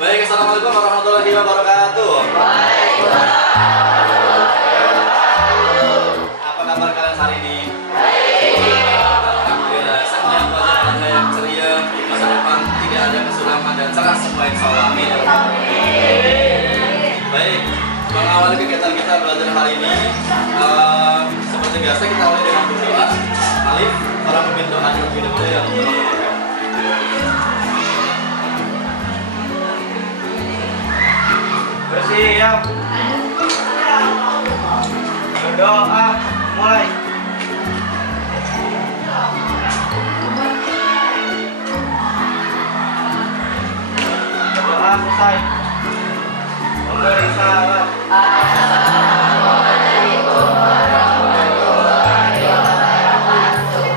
Baik, assalamualaikum warahmatullahi wabarakatuh. Apa kabar kalian hari ini? Alhamdulillah, saya melihat wajah Anda yang ceria. Di masa depan tidak ada kesuraman dan cerah semua, insyaallah. Amin. Baik, mengawali kegiatan kita belajar hari ini, seperti biasa kita awali dengan berdoa. Alif, para pemimpin doa terlebih dahulu yang memperkenalkan. Bersiap. Berdoa mulai. Berdoa selesai. Memberi salam.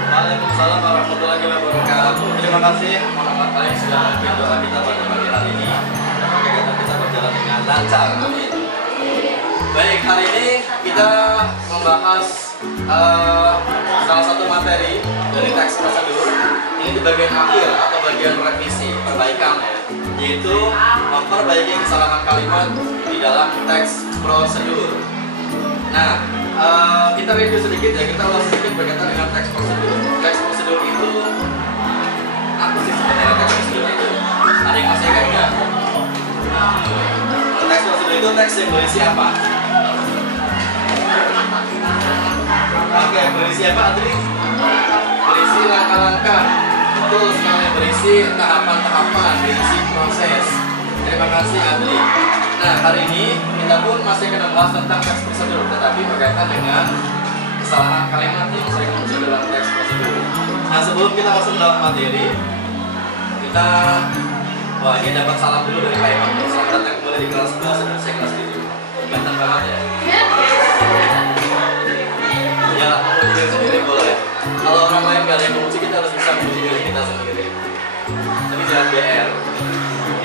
Waalaikumsalam warahmatullahi wabarakatuh. Terima kasih teman-teman kalian sudah memimpin doa kita pada pagi hari ini. Kegiatan kita berjalan dengan lancar. Amin. Baik, hari ini kita membahas salah satu materi dari teks prosedur. Ini di bagian akhir atau bagian revisi perbaikan ya, yaitu memperbaiki kesalahan kalimat di dalam teks prosedur. Nah, kita review sedikit ya, kita ulas sedikit berkaitan dengan teks prosedur. Teks prosedur itu apa sih sebenarnya teks prosedur itu? Ada yang masih ingat nggak? Teks prosedur itu teks yang berisi apa? Oke, berisi apa Adri? Berisi langkah-langkah. Betul sekali, berisi tahapan-tahapan, berisi proses. Terima kasih Adri. Nah, hari ini kita pun masih akan membahas tentang teks prosedur, tetapi berkaitan dengan kesalahan kalimat yang sering muncul dalam teks prosedur. Nah, sebelum kita masuk dalam materi, kita ini dapat salam dulu dari Pak Imam. Selamat datang kembali di kelas 11 dan saya kelas 7. Ganteng banget ya. Ya, memuji diri sendiri boleh. Kalau orang lain gak ada yang memuji, kita harus bisa memuji diri kita sendiri. Tapi jangan BR.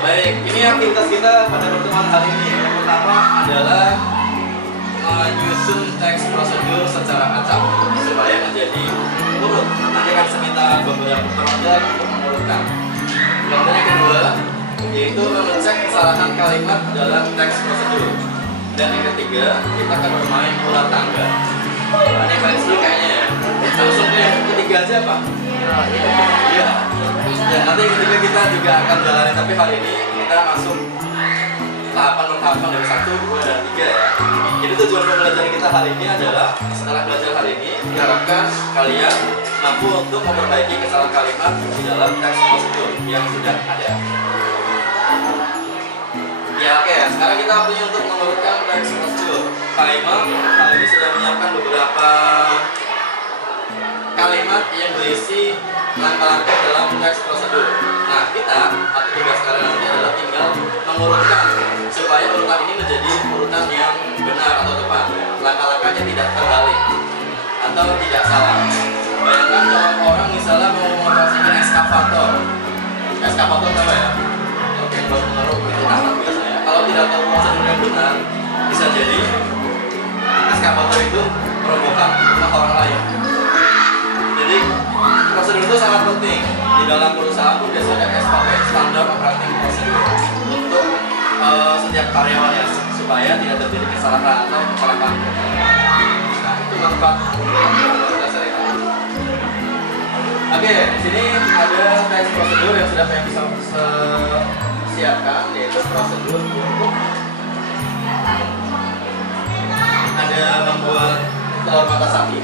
Baik, ini aktivitas kita pada pertemuan hari ini. Yang pertama adalah menyusun teks prosedur secara acak supaya menjadi urut. Nanti akan saya minta beberapa pelajar untuk mengurutkan. Kemudian yang kedua, yaitu mengecek kesalahan kalimat dalam teks prosedur. Dan yang ketiga, kita akan bermain ular tangga. Ini kalian seru kayaknya ya. Langsung ke yang ketiga aja Pak? Iya. Ya, nanti yang ketiga kita juga akan jalani, tapi hari ini kita masuk tahapan per tahapan dari 1, 2, dan 3 ya. Jadi tujuan pembelajaran kita hari ini adalah setelah belajar hari ini, diharapkan kalian mampu untuk memperbaiki kesalahan kalimat di dalam teks prosedur yang sudah ada. Ya oke, sekarang kita punya untuk mengurutkan teks prosedur. Pak Imam kali ini sudah menyiapkan beberapa kalimat yang berisi langkah-langkah dalam teks prosedur. Nah, kita atau tugas kalian nanti adalah tinggal mengurutkan supaya urutan ini menjadi urutan yang benar atau tepat. Langkah-langkahnya tidak terbalik atau tidak salah. Bayangkan kalau orang misalnya mau mengoperasikan eskavator. Eskavator apa ya? Yang baru mengeruk itu tanah biasanya. Kalau tidak tahu prosedur yang benar, bisa jadi eskavator itu merobohkan rumah orang lain. Jadi prosedur itu sangat penting. Di dalam perusahaan pun biasanya ada SOP, standar operating procedure, untuk setiap karyawannya supaya tidak terjadi kesalahan atau kecelakaan. Nah, itu manfaat dasar itu. Oke, di sini ada teks prosedur yang sudah saya bisa siapkan, yaitu prosedur untuk ada membuat telur mata sapi,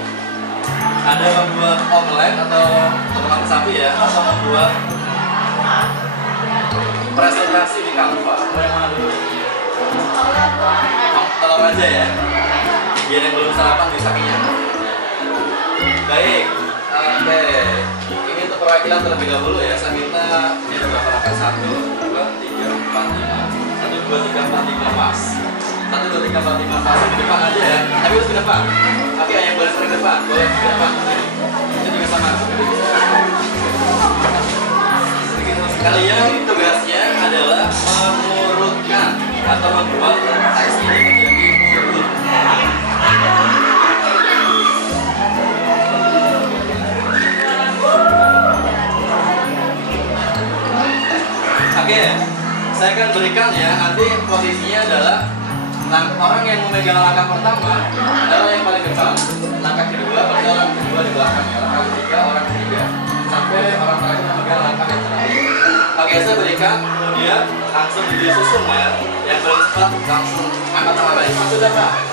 ada membuat omelet atau telur mata sapi ya, atau membuat presentasi di Canva. Mau yang mana dulu? Telur aja ya, biar yang belum sarapan bisa kenyang. Baik, oke. Ini untuk perwakilan terlebih dahulu ya. Saya minta ini ada berapa langkah? 1, 2, 3, 4, 5. 1, 2, 3, 4, 5 pas. 1, 2, 3, 4, 5 pas. Di depan aja ya. Tapi harus ke depan. Oke, yang boleh sering depan. Boleh ke depan. Ini juga sama. Kalian tugasnya adalah mengurutkan atau membuat teks ini menjadi urut. Oke, saya akan berikan ya, nanti posisinya adalah orang yang memegang langkah pertama adalah yang paling depan, langkah kedua berarti orang kedua di belakang ya, langkah ketiga orang ketiga, sampai orang terakhir memegang langkah yang terakhir. Oke, saya berikan, kemudian langsung disusun ya, yang paling cepat langsung angkat tangan lagi. Sudah Pak?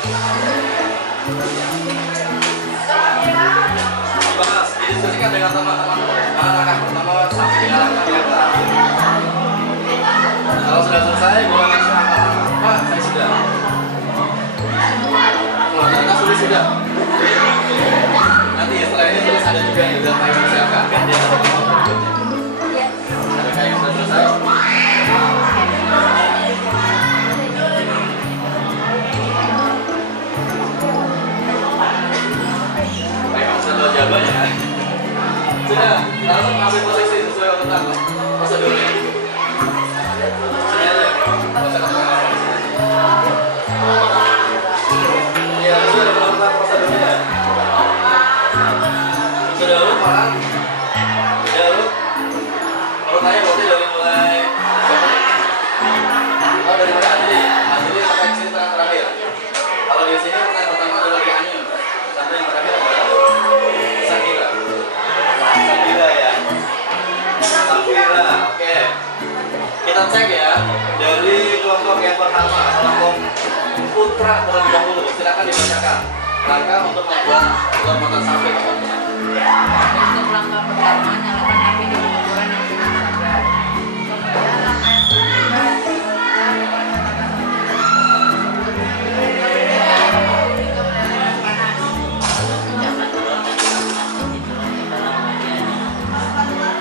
Dibahas, didiskusikan dengan teman-teman mana langkah pertama sampai dengan langkah yang terakhir. Kalau sudah selesai, boleh langsung angkat tangan. Pak, saya sudah. Oh, ternyata sudah. Nanti ya setelah ini tulis ada juga yang udah kayak silakan kan dia ada berikutnya. Ada kayak yang sudah selesai. Baik, sudah jawabannya. Sudah, langsung ambil posisi sesuai urutan prosedurnya. Sini aja, nggak usah ketemu. Ya, sudah melakukan prosedurnya. Sudah urut orang, sudah urut. Urutannya berarti dari mulai dari mulai Adli sampai ke sini terakhir. Kalau di sini urutan pertama adalah di Anyun, sampai yang terakhir adalah Sakira. Sakira ya. Sakira, oke. Kita cek ya dari kelompok yang pertama, kelompok Putra terlebih dahulu. Silakan dibacakan langkah untuk membuat telur mata sapi pokoknya. Untuk langkah pertama, nyalakan api di ukuran yang sudah sabar. Kemudian langkah yang kedua, hingga meleleh panas.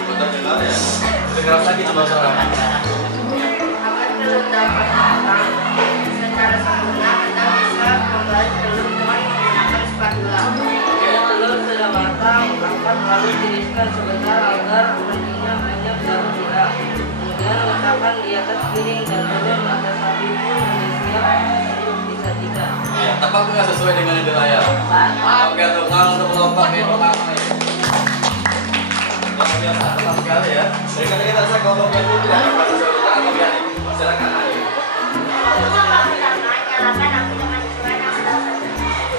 Bentar dengar ya. Lebih keras lagi coba suara. Agar telur dapat matang secara sempurna, Anda bisa membalas telur dengan menggunakan spatula. Jika telur sudah matang, angkat lalu tiriskan sebentar agar bernilai banyak daun gula. Kemudian letakkan di atas piring dan telur mata sapi pun sudah siap untuk disajikan. Ya, tepat nggak sesuai dengan yang di layar? Oke, untuk untuk kelompok yang pertama ya. Luar biasa, tepat sekali ya. Berikutnya kita cek kelompok yang putih. Apakah sesuai urutan atau biar silakan ayo. Nyalakan api dengan ukuran yang sudah sabar.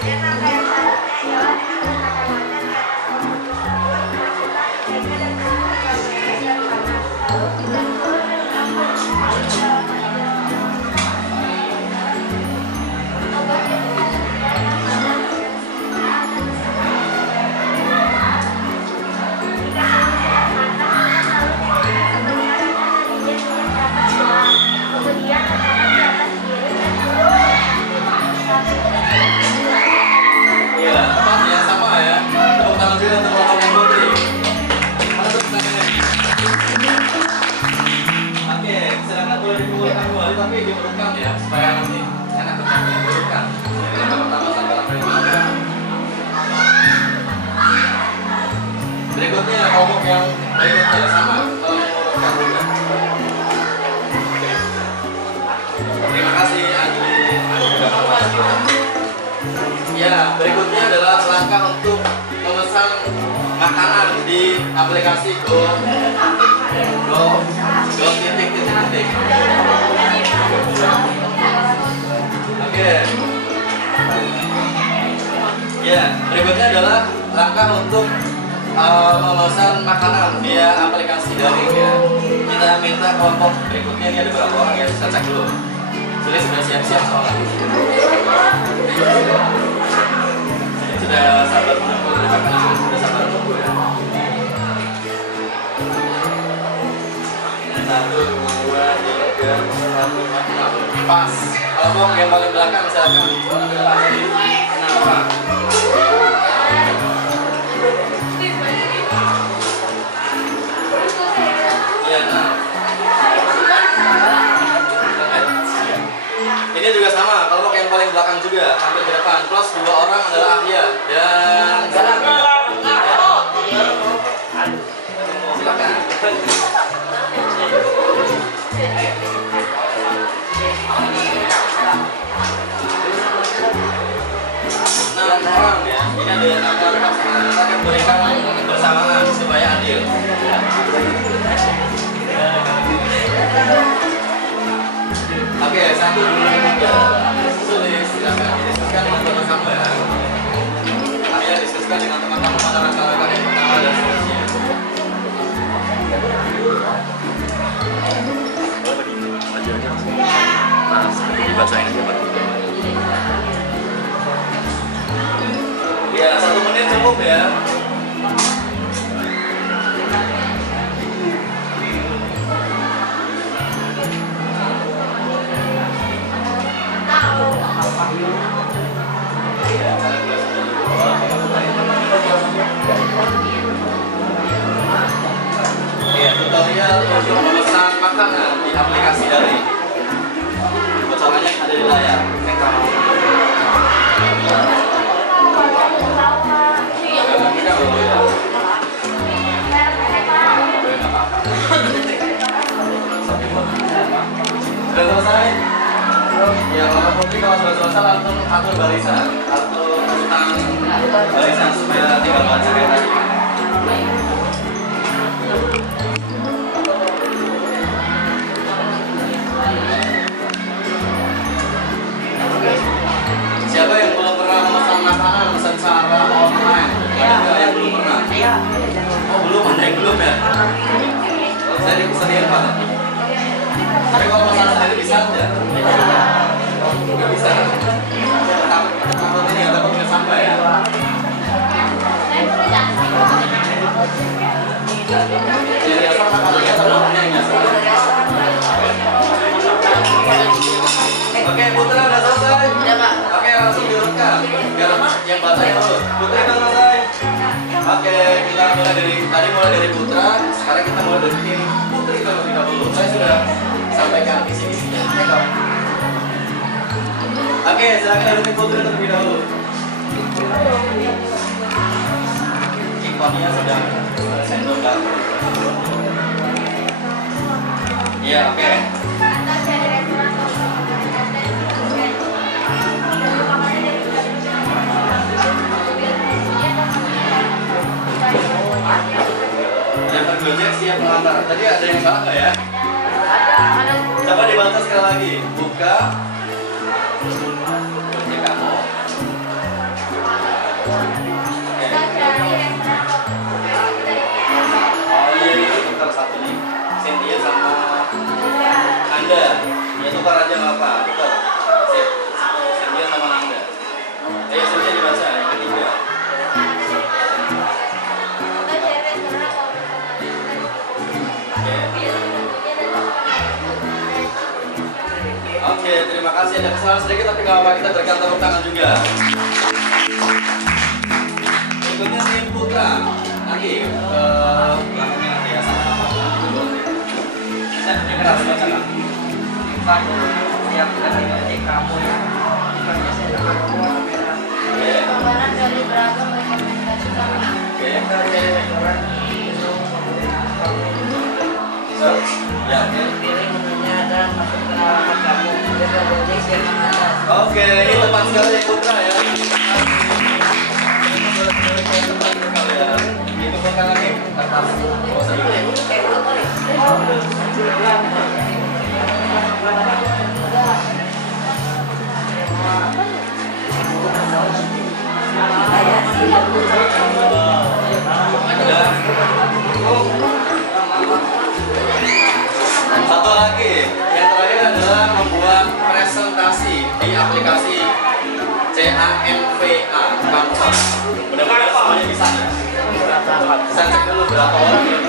Kemudian langkah yang selanjutnya adalah dengan mata mata dan kemudian letakkan di atas piring dan telur sampai Iya, tepat ya, sama ya. Tepuk tangan juga untuk kelompok yang putih. Mana tepuk tangannya? Oke, silakan boleh dikumpulkan kembali tapi diurutkan ya, supaya nanti enak kerjanya diurutkan. Dari langkah pertama sampai langkah yang kedua. Berikutnya kelompok yang berikutnya sama, kalau mengurutkan juga. Oke. Terima kasih Adli. Ya, berikutnya adalah langkah untuk memesan makanan di aplikasi Go titik. Oke. Ya, berikutnya adalah langkah untuk memesan makanan via aplikasi daring ya. Kita minta kelompok berikutnya ini ada berapa orang ya? Kita cek dulu. Jadi sudah siap-siap soalnya. Sudah sabar menunggu, terima kasih sudah sabar menunggu ya. 1, 2, 3, 4, 5, 6. Pas. Kelompok yang paling belakang misalkan ambil pas ini. Kenapa? Ya, nah. Ini juga sama, kelompok yang paling belakang juga sampai ke depan. Plus 2 orang adalah Ahya dan silakan. Nah, orang ya, ini ada nama pasangan. Kita akan berikan bersamaan supaya adil. saya untuk memesan makanan di aplikasi daring. Bocorannya ada di layar. Sudah selesai? Ya, kalau Putri kalau sudah selesai langsung atur barisan, atur urutan barisan supaya tinggal baca kayak tadi. Siapa yang belum pernah memesan makanan, memesan secara online? Ada yang belum pernah? Oh belum, ada yang belum ya? Saya dipesanin Pak. Tapi kalau masalah sendiri bisa aja? Nggak bisa. Takut ini ya, takut nggak sampai ya. Jadi apa makanannya teman-temannya yang nyasar? Oke, Putra udah selesai? Udah, Pak. Oke, langsung direkam. Biar yang bacanya dulu. Putri udah selesai? Oke, kita mulai dari Putra. Sekarang kita mulai dari tim Putri terlebih dahulu. Saya sudah sampaikan visi-misinya. Oke, silakan dari tim Putri terlebih dahulu. Ikonnya sedang sendokkan. Iya, oke. Yang Gojek siap mengantar. Tadi ada yang salah nggak ya? Ada. Coba dibaca sekali lagi. Buka. Gojek kamu. Oke. Oh iya, itu tukar satu nih. Cynthia sama Anda. Ya tukar aja nggak apa. Tukar. Sip. Cynthia sama Anda. Ayo Cynthia dibaca yang ketiga. Oke, terima kasih. Ada kesalahan sedikit tapi nggak apa-apa, kita berikan tepuk tangan juga. Berikutnya tim Putra. Nanti ke belakangnya nanti ya sama. Saya dengar harus baca kan? Yang dari kamu ya. Oke. Gambaran dari beragam rekomendasi kami. Oke. Ya, oke. Pilih menunya dan masuk ke alamat kamu. Oke, ini tepat sekali Putra ya. Itu bukan lagi kertas. Oh, satu lagi, yang terakhir adalah membuat presentasi di aplikasi CANVA Canva. Mudah-mudahan semuanya bisa ya. Saya cek dulu berapa orang yang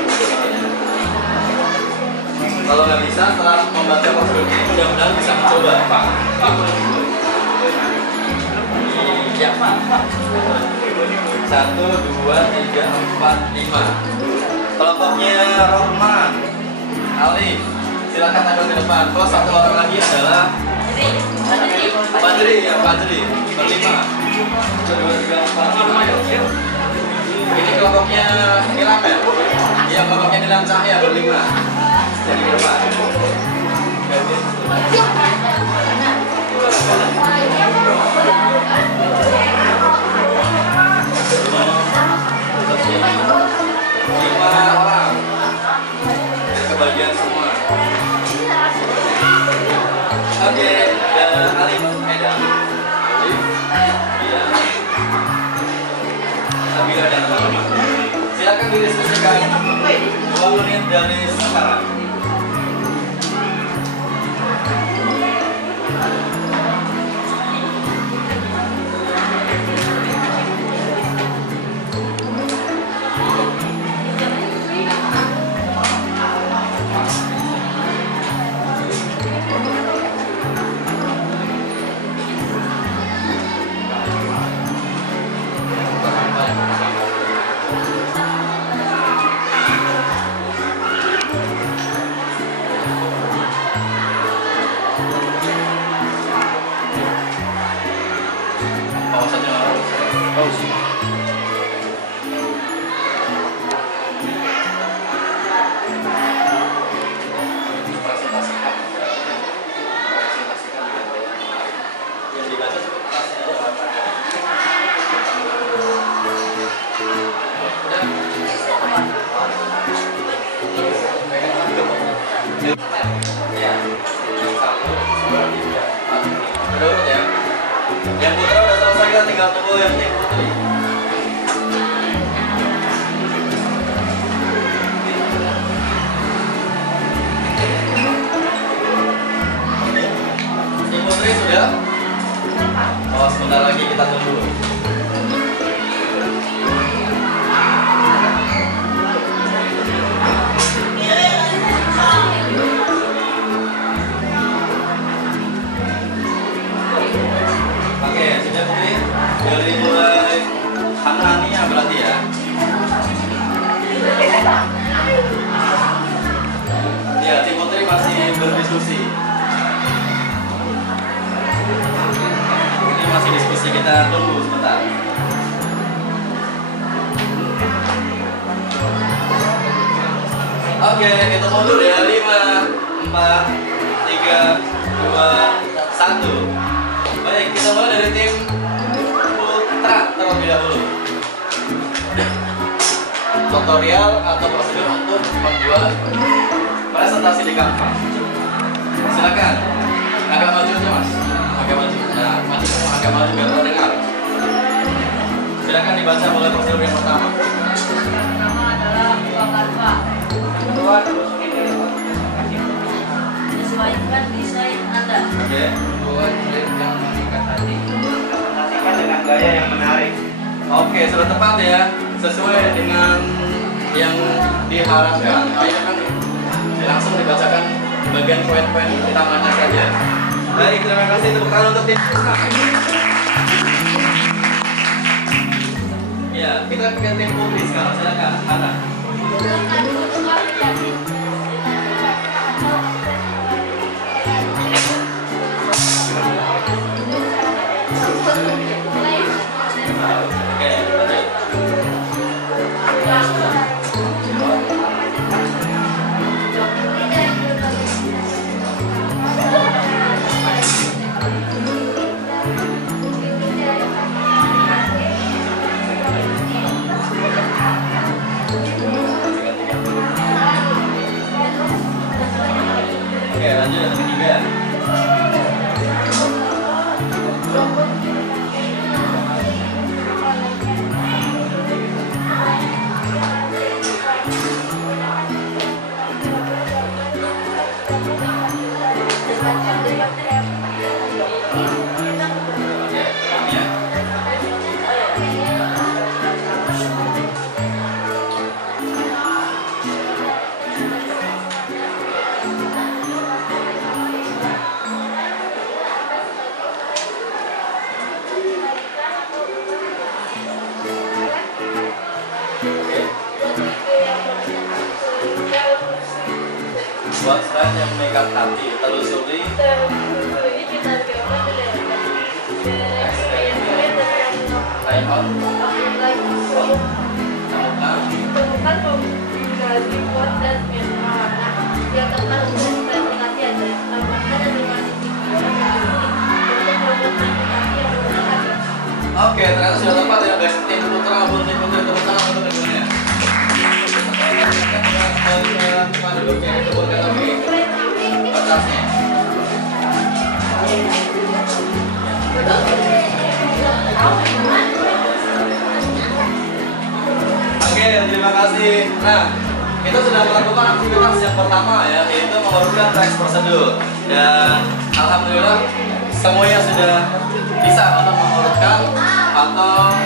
kalau nggak bisa, setelah membaca prosedur ini mudah-mudahan bisa mencoba. Pak. Ya, Pak. 1, 2, 3, 4, 5. Kelompoknya Rohman, Ali, silakan tampil ke depan. Kalau satu orang lagi adalah Badri, ya Badri, berlima. 1, 2, 3, 4. Ini kelompoknya Nilam ya? Iya, kelompoknya Nilam Cahya berlima. Jadi ke depan. Lima orang. Kebagian semua. Oke, dan Alif Eda. Alif, iya. Sabila dan teman-teman. Silakan didiskusikan 2 menit dari sekarang. Ya, 1, 2, 3, 4. Berurut ya. Yang putra udah selesai, kita tinggal tunggu yang tim putri. Tim putri sudah? Oh, sebentar lagi kita tunggu. Oke, sudah putri. Dari mulai Hani ya berarti ya. Ya, tim putri masih berdiskusi. Ini masih diskusi, kita tunggu sebentar. Oke, kita mundur ya. 5, 4, 3, 2, 1. Baik, kita mulai dari tim putra terlebih dahulu. Tutorial atau prosedur untuk membuat presentasi di Canva. Silakan. Agak maju aja mas. Agak maju. Nah, maju semua, agak maju biar terdengar. Silakan dibaca mulai prosedur yang pertama. Yang pertama adalah buka Canva. Kedua, telusuri dari aplikasi. Sesuaikan desain Anda. Oke. Buat klip yang mengikat hati. Presentasikan dengan gaya yang menarik. Oke, sudah tepat ya. Sesuai dengan yang diharapkan. Ayo kan langsung dibacakan bagian poin-poin utamanya saja. Baik, terima kasih tepuk tangan untuk tim. Ya, kita ke tim putri sekarang. Silakan, Hana. Gunakan untuk aplikasi. Oke, lanjut. Oke, lanjut yang ketiga. Oke, ya. Buat slide yang mengikat hati, telusuri layout, Temukan kombinasi font dan pilihan warna yang tepat untuk presentasi Anda. Tambahkan animasi video untuk membuat presentasi yang menarik. Oke, ternyata sudah tepat ya guys. Tim putra maupun tim putri, tepuk tangan untuk keduanya. Pada duduknya disebutkan lagi batasnya. Oke, terima kasih. Nah, kita sudah melakukan aktivitas yang pertama ya, yaitu mengurutkan teks prosedur. Dan alhamdulillah semuanya sudah bisa untuk mengurutkan atau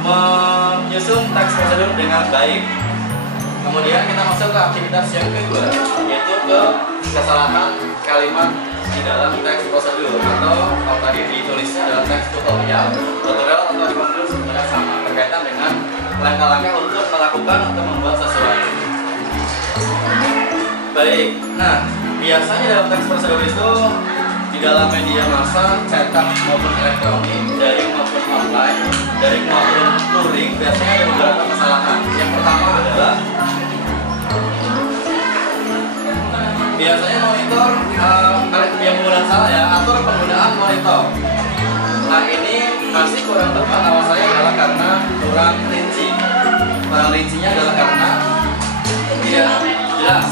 menyusun teks prosedur dengan baik. Kemudian kita masuk ke aktivitas yang kedua, yaitu ke kesalahan kalimat di dalam teks prosedur atau kalau tadi ditulisnya dalam teks tutorial. Tutorial atau di prosedur sebenarnya sama, berkaitan dengan langkah-langkah untuk melakukan atau membuat sesuatu. Baik, nah biasanya dalam teks prosedur itu di dalam media massa, cetak maupun elektronik, daring maupun online, daring maupun luring, biasanya ada beberapa kesalahan. Yang pertama adalah biasanya monitor, yang penggunaan salah ya, atur penggunaan monitor. Nah ini masih kurang tepat, alasannya adalah karena kurang rinci. Kurang rincinya adalah karena tidak jelas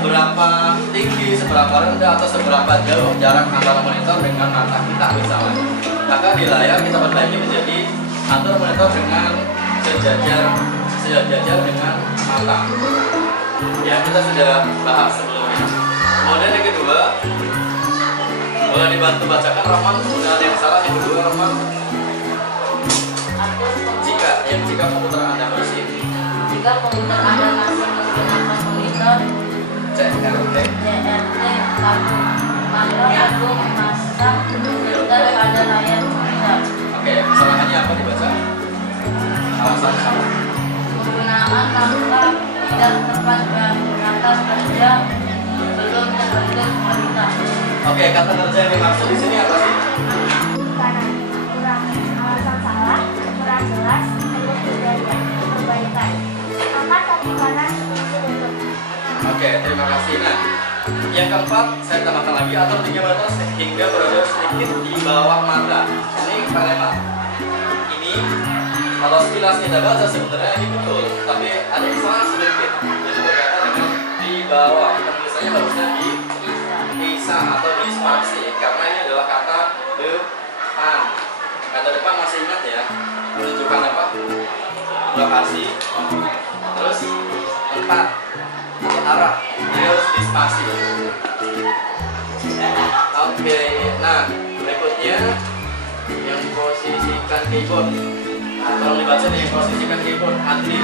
seberapa tinggi, seberapa rendah, atau seberapa jauh jarak antara monitor dengan mata kita misalnya. Maka di layar kita perbaiki menjadi atur monitor dengan sejajar dengan mata. Ya, kita sudah bahas sebelumnya. Kemudian yang kedua, boleh dibantu bacakan Roman penggunaan yang salah. Yang kedua Roman, jika komputer Anda masih menggunakan monitor CRT maka perlu memasang filter pada layar monitor. Oke, kesalahannya apa dibaca? Alasan sama. Penggunaan kata tidak tepat dan kata kerja belum terbentuk monitor. Oke, kata kerja yang dimaksud di sini apa sih? Kanan, kurang, alasan salah, kurang jelas, belum kejadian, perbaikan. Angkat kaki kanan, untuk. Oke, terima kasih. Nah, yang keempat saya tambahkan lagi, atur 3 mata hingga berada sedikit di bawah mata. Ini kalimat ini kalau sekilas kita baca sebenarnya ini betul, tapi ada yang salah sedikit. Itu berkaitan dengan di bawah. Kita tulisannya harusnya di bisa atau di spasi, karena ini adalah kata depan. Kata depan masih ingat ya, menunjukkan apa? Lokasi, terus tempat atau arah, harus di spasi. Oke, nah berikutnya yang posisikan keyboard. Nah, tolong dibaca nih, posisikan keyboard Andri.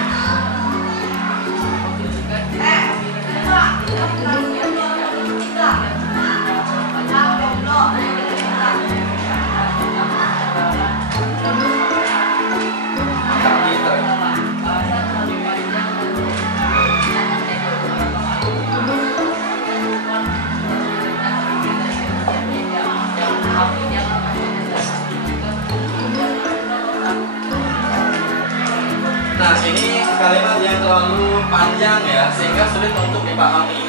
Nah, ini kalimat yang terlalu panjang ya, sehingga sulit untuk dipahami.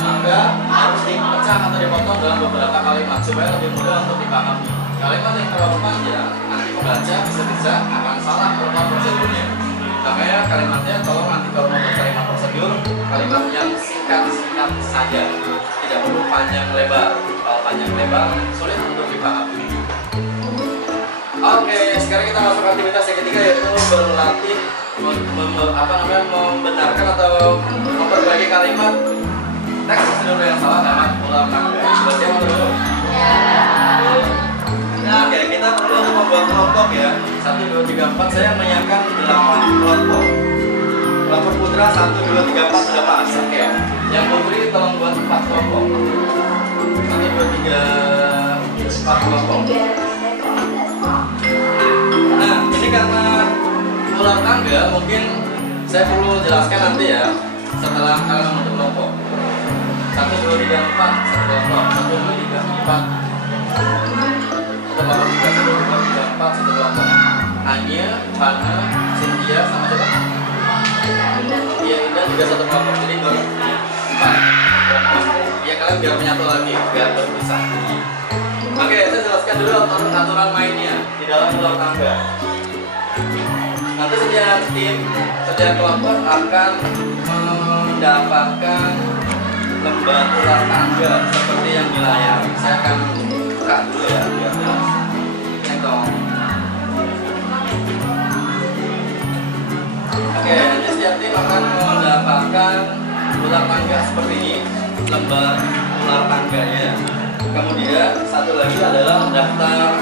Maka harus dipecah atau dipotong dalam beberapa kalimat supaya lebih mudah untuk dipahami. Kalimat yang terlalu panjang, nanti pembaca bisa akan salah urutan prosedurnya. Makanya kalimatnya tolong nanti kalau mau kalimat prosedur, kalimat yang singkat-singkat saja, tidak perlu panjang lebar. Kalau panjang lebar sulit untuk dipahami. Oke, sekarang kita masuk aktivitas yang ketiga, yaitu berlatih membenarkan atau memperbaiki kalimat teks prosedur yang salah lewat ulang tangga. Berarti apa dulu? Nah, oke, kita perlu untuk membuat kelompok ya. 1, 2, 3, 4. Saya menyiapkan 8 kelompok. Kelompok putra 1, 2, 3, 4 sudah pas. Oke. Yang putri tolong buat 4 kelompok. 1, 2, 3, 4 kelompok. Nah, ini karena ulang tangga, mungkin saya perlu jelaskan nanti ya setelah kalian membentuk kelompok. 1, 2, 3, 4 satu kelompok. 1, 2, 3, 4 satu kelompok. 1, 2, 3, 4 satu kelompok. Anya, Hana, Cynthia sama siapa? Iya, Indah juga satu kelompok. Jadi baru 4 kelompok. Ya, kalian biar menyatu lagi, biar berpisah. Oke, saya jelaskan dulu aturan mainnya di dalam ulang tangga. Nanti setiap tim, setiap kelompok akan mendapatkan lembar ulang tangga seperti yang di layar. Saya akan buka dulu ya, biar jelas. Oke, nanti setiap tim akan mendapatkan ulang tangga seperti ini, lembar ulang tangganya. Kemudian satu lagi adalah daftar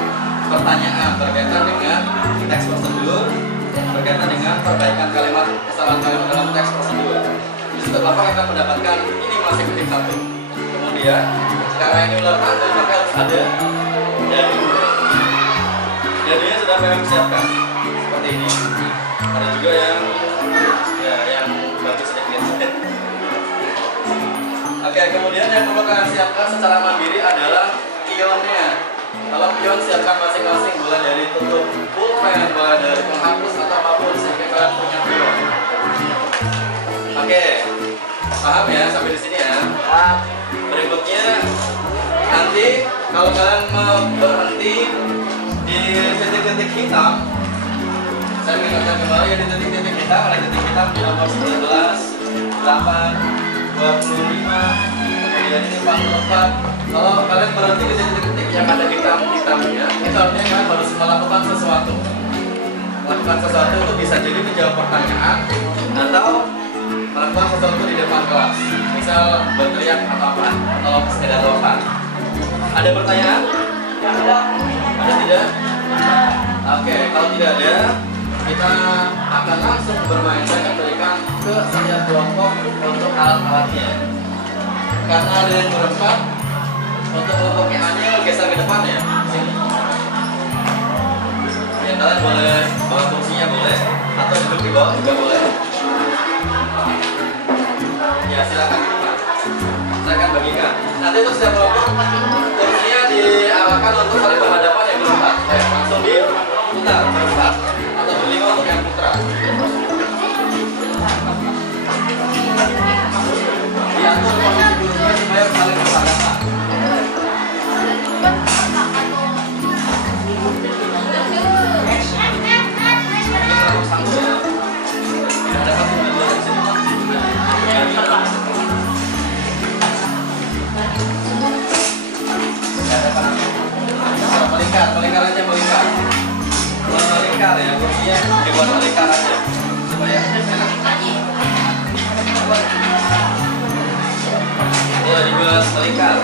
pertanyaan berkaitan dengan teks prosedur, berkaitan dengan perbaikan kalimat, kesalahan kalimat dalam teks prosedur. Di situ Bapak akan mendapatkan ini masih ketik 1. Kemudian karena ini ulang tangga maka harus ada jadinya sudah memang siapkan seperti ini. Ada juga yang bagus sedikit. Oke, kemudian yang perlu kalian siapkan secara mandiri adalah pionnya. Kalau pion siapkan masing-masing, mulai dari tutup pulpen, mulai dari penghapus atau apapun sehingga kalian punya pion. Oke, paham ya sampai di sini ya? Berikutnya nanti kalau kalian berhenti di titik-titik hitam, saya ingatkan kembali ya, di titik-titik hitam ada titik hitam di nomor 19, 8, 7, Kemudian ini 44. Kalau kalian berhenti di titik-titik yang ada hitam-hitamnya, itu artinya kalian harus melakukan sesuatu. Melakukan sesuatu itu bisa jadi menjawab pertanyaan atau melakukan sesuatu di depan kelas. Misal berteriak atau apa, atau sekedar lompat. Ada pertanyaan? Ada tidak? Oke, kalau tidak ada, kita akan langsung bermain. Saya akan berikan ke setiap kelompok untuk alat-alatnya. Karena ada yang berempat, untuk kelompoknya Anil geser ke depan ya, sini. Ya, kalian boleh bawa kursinya boleh, atau duduk di bawah juga boleh. Ya, silakan ke depan. Saya akan bagikan. Nanti untuk setiap kelompok, kursinya diarahkan untuk saling berhadapan yang berempat. Langsung diputar berempat. Atau berlima untuk yang putra. Diatur posisi duduknya supaya saling berhadapan. Melingkar aja, melingkar. Melingkar ya, kursinya dibuat melingkar aja supaya boleh dibuat melingkar.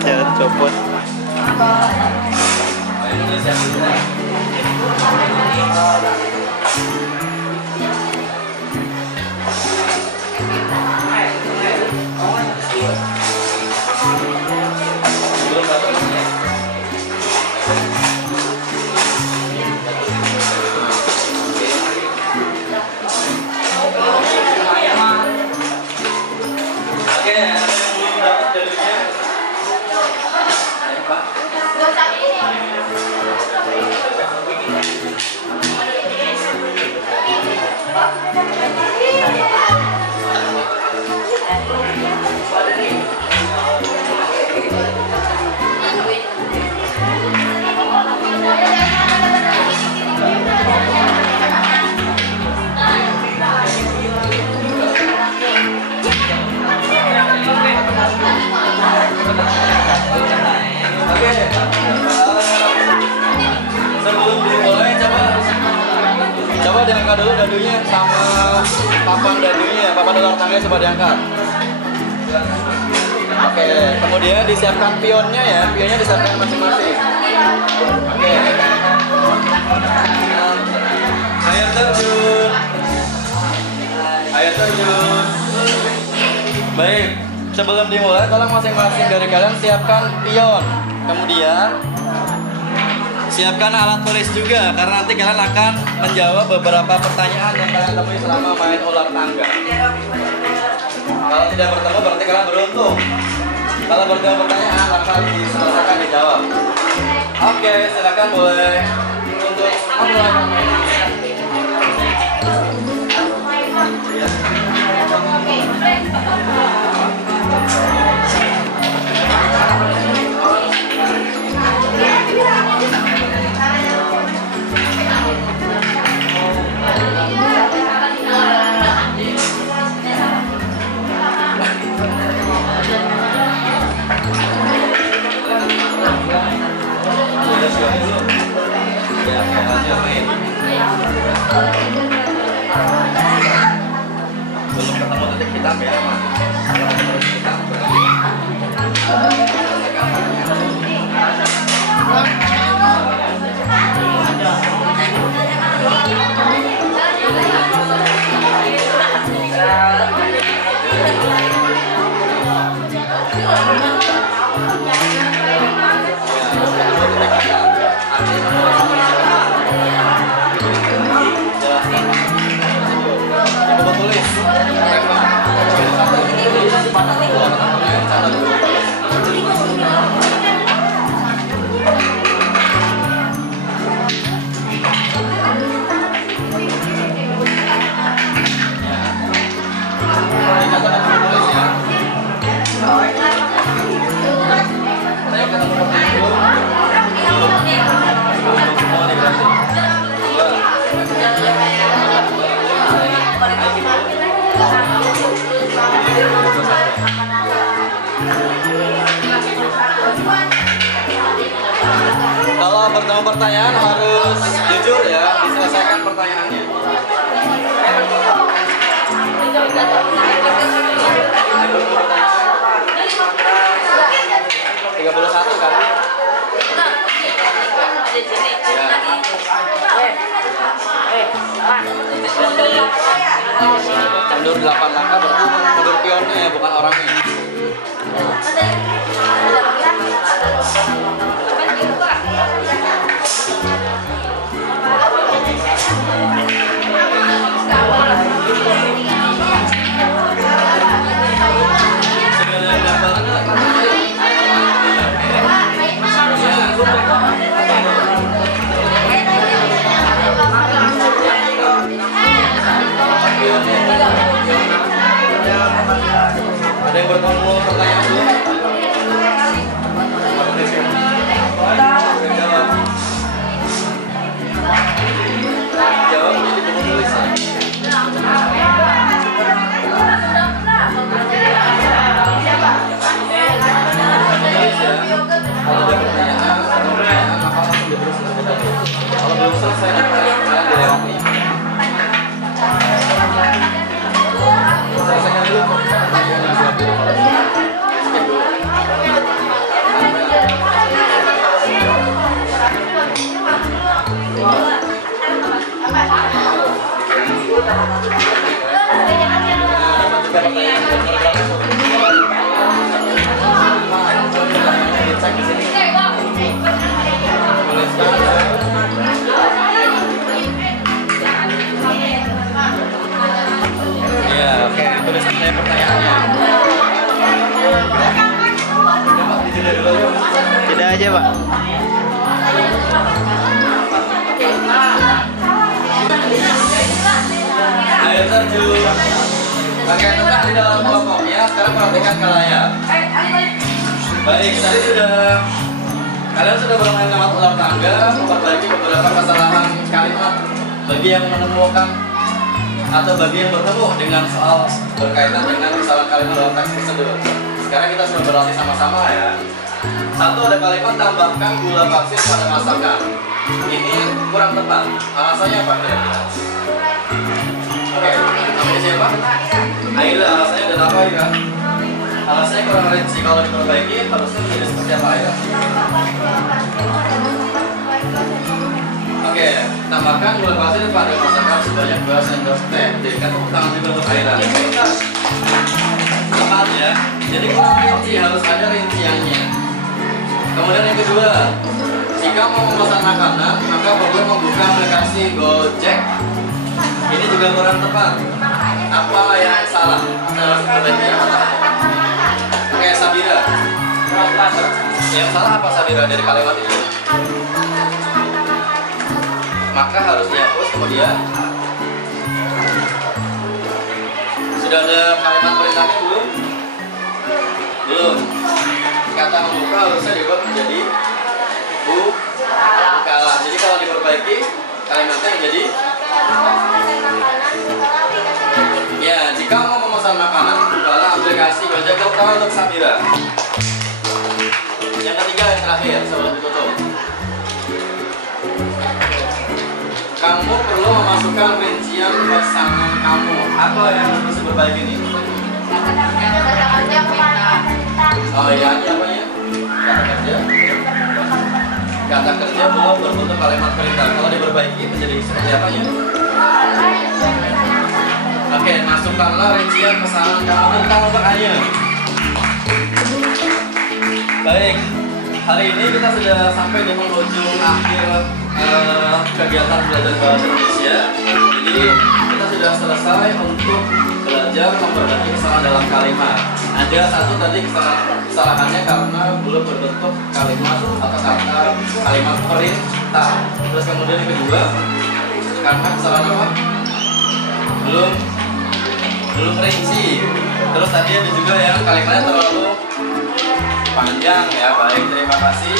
Jangan copot. Sebelum dimulai coba diangkat dulu dadunya sama papan dadunya, papan dolar tangganya coba diangkat. Oke, kemudian disiapkan pionnya ya, pionnya disiapkan masing-masing. Oke. Air terjun. Air terjun. Baik, sebelum dimulai tolong masing-masing dari kalian siapkan pion. Kemudian siapkan alat tulis juga, karena nanti kalian akan menjawab beberapa pertanyaan yang kalian temui selama main ular tangga. Kalau tidak bertemu berarti kalian beruntung. Kalau bertemu pertanyaan langsung diselesaikan dijawab. Oke, silakan boleh untuk memulai permainan. Belum ketemu titik hitam ya, Mas. Kalau ketemu titik hitam berarti Kalau bertemu pertanyaan harus jujur ya, diselesaikan pertanyaannya. 31 kan? Mundur 8 langkah berarti mundur pionnya ya, bukan orangnya. Ada yang bertemu pertanyaan dulu? Jawab jadi buku tulisan. Kalau ada pertanyaan maka langsung diteruskan. Kalau belum selesai, kalian dilewati. Selesaikan dulu pertanyaan yang sudah dulu. Skip dulu. Ya, oke, tuliskan saya pertanyaannya. Tidak aja, Pak. Ayo terjun. Pakai tetap di dalam kelompok ya. Sekarang perhatikan ke layar. Baik, tadi kalian sudah bermain lewat ulang tangga, memperbaiki beberapa kesalahan kalimat bagi yang menemukan atau bagi yang bertemu dengan soal berkaitan dengan kesalahan kalimat dalam teks tersebut. Sekarang kita sudah berlatih sama-sama ya. Satu, ada kalimat tambahkan gula pasir pada masakan. Ini kurang tepat. Alasannya apa kira-kira? Oke, namanya siapa? Aira. Alasannya ada apa Aira? Alasannya kurang rinci. Kalau diperbaiki harusnya menjadi seperti apa Aira? Oke, tambahkan gula pasir pada masakan sebanyak 2 sendok teh. Jadikan tepuk tangan juga untuk Aira. Tepat ya. Jadi kurang rinci, harus ada rinciannya. Kemudian yang kedua, jika mau memesan makanan, maka perlu membuka aplikasi Gojek. Ini juga kurang tepat. Apa yang salah? Harus perbaiki yang mana? Oke, Sabira. Yang salah apa Sabira dari kalimat itu? Maka harus dihapus. Kemudian sudah ada kalimat perintahnya belum? Belum. Kata membuka harusnya dibuat menjadi bukalah. Jadi kalau diperbaiki kalimatnya menjadi ya, jika mau memesan makanan bukalah aplikasi Gojek. Terutama untuk Sabira. Yang ketiga, yang terakhir sebelum ditutup, kamu perlu memasukkan rincian pesanan kamu. Apa yang harus diperbaiki ini? Oh iya, ini apanya? Kata kerja. Kata kerja belum berbentuk kalimat perintah. Kalau diperbaiki menjadi seperti apanya? Oke, masukkanlah rincian pesanan kamu tentang bertanya. Baik, hari ini kita sudah sampai di penghujung akhir kegiatan belajar bahasa Indonesia. Jadi kita sudah selesai untuk belajar belajar memperbaiki kesalahan dalam kalimat. Ada satu tadi kesalahannya karena belum berbentuk kalimat atau kata kalimat perintah. Terus kemudian yang kedua, karena kesalahan apa? Belum rinci. Terus tadi ada juga yang kalimatnya terlalu panjang ya. Baik, terima kasih.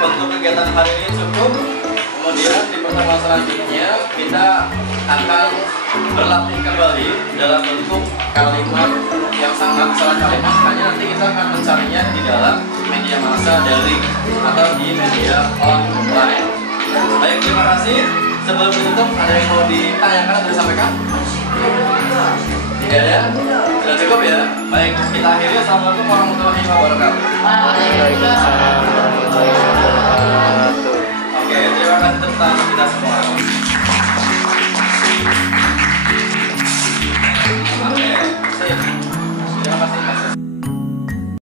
Untuk kegiatan hari ini cukup. Kemudian di pertemuan selanjutnya kita akan berlatih kembali dalam bentuk kalimat yang sama, kesalahan kalimat, hanya nanti kita akan mencarinya di dalam media massa daring atau di media online. Baik, terima kasih. Sebelum ditutup, ada yang mau ditanyakan atau disampaikan? Tidak ada? Sudah cukup ya? Baik, kita akhiri. Assalamualaikum warahmatullahi wabarakatuh. Waalaikumsalam warahmatullahi wabarakatuh. Oke, terima kasih tepuk tangan kita semua.